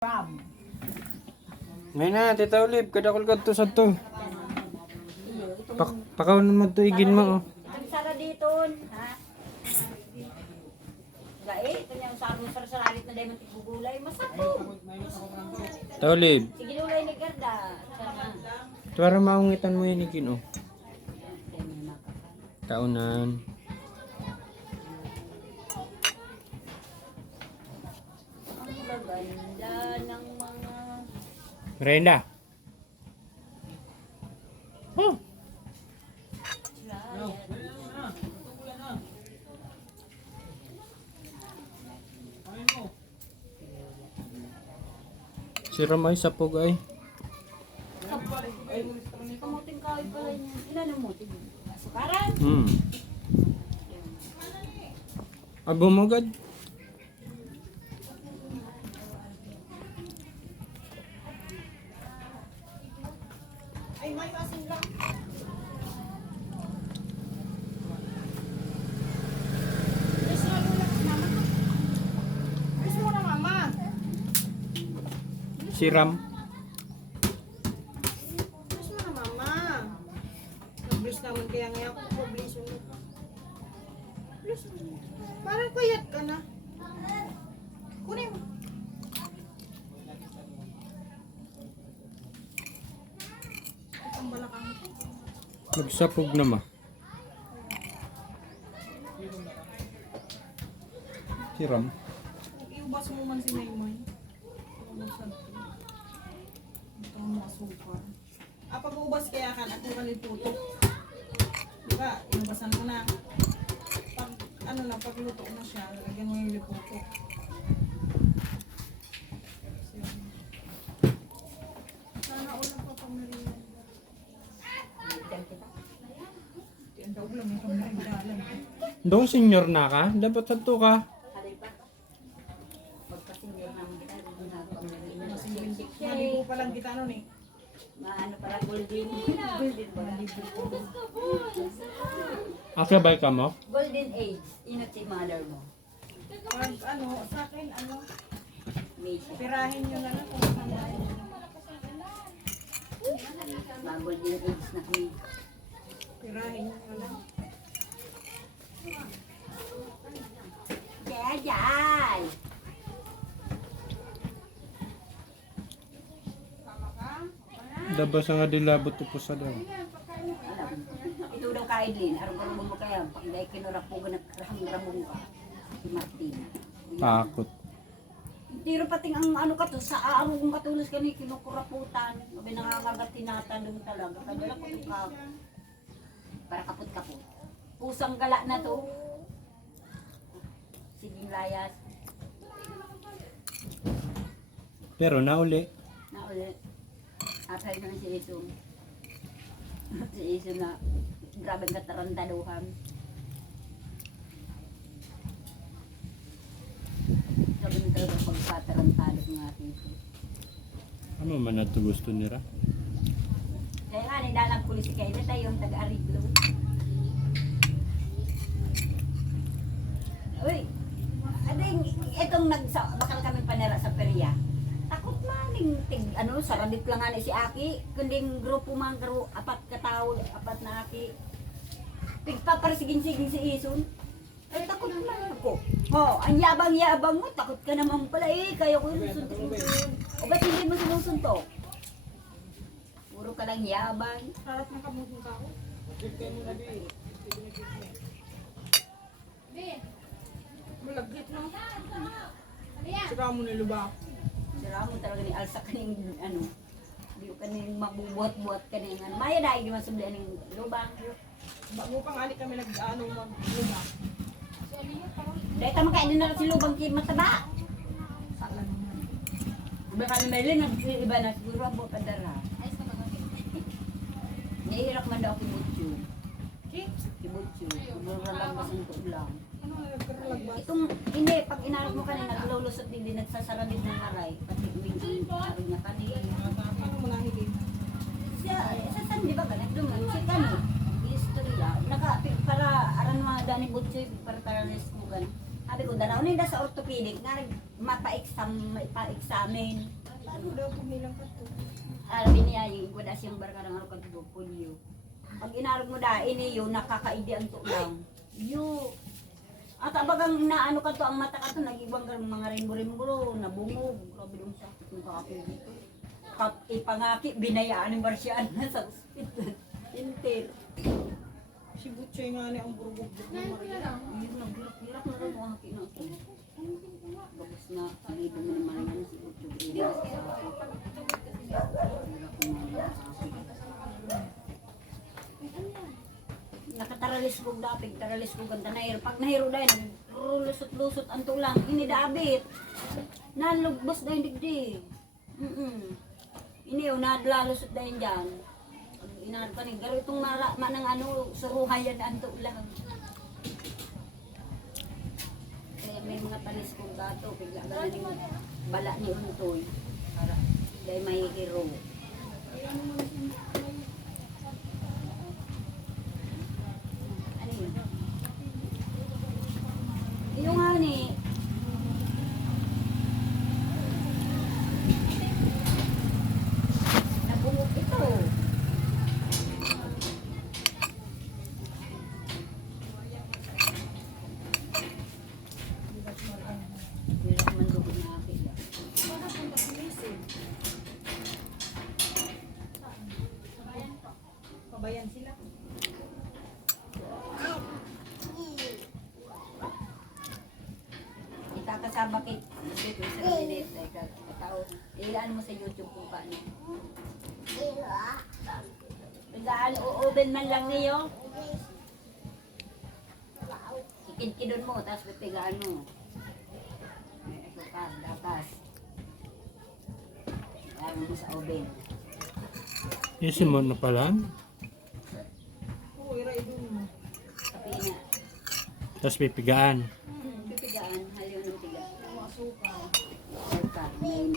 Ram. May na, Tita Olive, kadakol ka to sa to. Pakaunan mo to, igin mo. Oh. Ang sara dito, ha? Gai, ito niya sa among sarasalit na dahil mantigugulay. Masapo. Tita Olive, Sige ulay ni Gerda. Sana. tuwara maungitan mo yan igin, oh. Kaunan. Ang gaganda ng mga... Merenda. Oh. Siram ay sapog ay. Kamuting kahoy pala niya. Ilan ang muting? Sukaran? Abumagad. Ay, may asin lang. Bilis mo na mama. Bilis mo na mama. Siram. Bilis mo na mama. Nag-bilis naman kaya ngayon ako po-bilis mo. Bilis mo. Parang kuyat ka na. Kunin mo. Ang balakang ko. Nagsapog na ma. Siram. Iubas mo man si Maymay. Ito ang asukar. Pag-uubas kaya kan ako kaliputo. Diba, inubasan mo na. Pag, ano na, pagluto na siya, lagyan mo yung liputo. Sana ulang pa pang nariyan. Tiyan daw ulang yung pang nariyan. Doon senior na ka? Dapat santo ka. Maligo pa lang kita nun eh. Ano para golden ba? Akabay ka mo? Golden age, inat si mother mo. Pag ano, sa akin, ano, May siya. pirahin nyo na lang kung saan. Mga golden age na kami. Pirahin nyo lang. Kaya dyan! Dabas nga dilabot po sa daw. Ito daw kaidlin, araw-araw mo kaya, pag dahil kinurapugan at rahang-ramong ka, si Martin. Takot. Tiro pating ang ano ka to, sa aamo kong katulos kami, kinukuraputan. Mabi nangangagat tinatan doon talaga. Kadala ko itong ka, para kaput-kaput. Pusang gala na to. Siging layas. Pero nauli. Na ulit. Atay na si Isong. Si Isong na grabe ang katarantaduhan. Sabi nito talaga pagkatarantado ng ating ito. Ano man na to gusto nila? Kaya nga, nilalang pulis kayo na tayo yung taga-ariglo. Uy! Ading, itong bakal kami panera sa perya. Takot maning saradit lang nga ni si Aki. Kunding grupo man karo, apat katao, apat na Aki. Pagpaparsigin-sigin si Ison. Ay, takot man ako. Oh, ang yabang-yabang mo, takot ka naman pala eh. Kaya ko yung suntok-suntok. O ba't hindi mo sinusuntok? Puro ka lang yabang. Harap na kamutin ka ako. Malagkit no? Saka mo niluba. Sira mo talaga ni Alsa kaning ano. Di ko kaning mabubuhat-buhat kaning ano. Maya dahil di masubli aning lubang. Bago pang ali kami nag-ano magluba. Dahil tama kainin na lang si lubang kay mataba. Sala naman. Baka na Merlin, nag-iba na siguro ang buong kadara. Nahihirap man daw kibutyo. Kibutyo. Siguro lang masuntok lang. Ano nagkaralagbas? Itong, hindi, pag inarap mo kanina, naglulusot din, nagsasara din ng aray. Pati uwing aray niya kanina. Ano manahigin? Sa san, di ba ganit? Duman, si Kani, istorya, para aran mga dani butchoy, para taralis ko gan. Sabi ko, danaw na sa orthopedic, nga maipa-examin. Ano daw pumilang ka to? Sabi niya, yung wala siyang barka ng ano kanto, polio. Pag inarog mo da, ini yun, nakakaidi ang tulang. Yo. At abagang naano ka to, ang mata ka to, nag-ibang mga rimbo-rimbo, nabungog. Grabe dong sakit ng kakapil dito. Ipangaki, binayaan ng Marcian sa hospital. Inter. Si Butchoy nga ni ang burugog-bug ng Maria. Hirap na rin ang haki na ito. Bagos na, libo mo naman yan si Utyo. Hirap nakataralis ko dapig, taralis ko ganda na hiro. Pag nahiro dahil, lusot-lusot ang tulang, ini daabit. Nalugbos dahil digdi. Ini yung nadlalusot dahil dyan. Inaan pa rin, garo itong manang ano, suruhayan ang tulang. Kaya may mga talis kong gato, bigla gano'n yung bala ni Untoy. Para dahil may hiro. Ano yun? Yung nga ni, nabungok ito. Hirap man lugod na akin. Para punta si Mason. Pabayan sila. Itakasama kit. Dito sa kabinet. Katao. Ilaan mo sa YouTube kung paano. Pigaan, uubin man lang niyo. Ikid-kidon mo, tapos pipigaan mo. Ito ka, datas. Ilaan mo sa oven. Isi mo na pala. Oo, iray doon mo. Kapi na. Tapos pipigaan. Pipigaan, haliw ng piga. Ang asukal. Or ka, may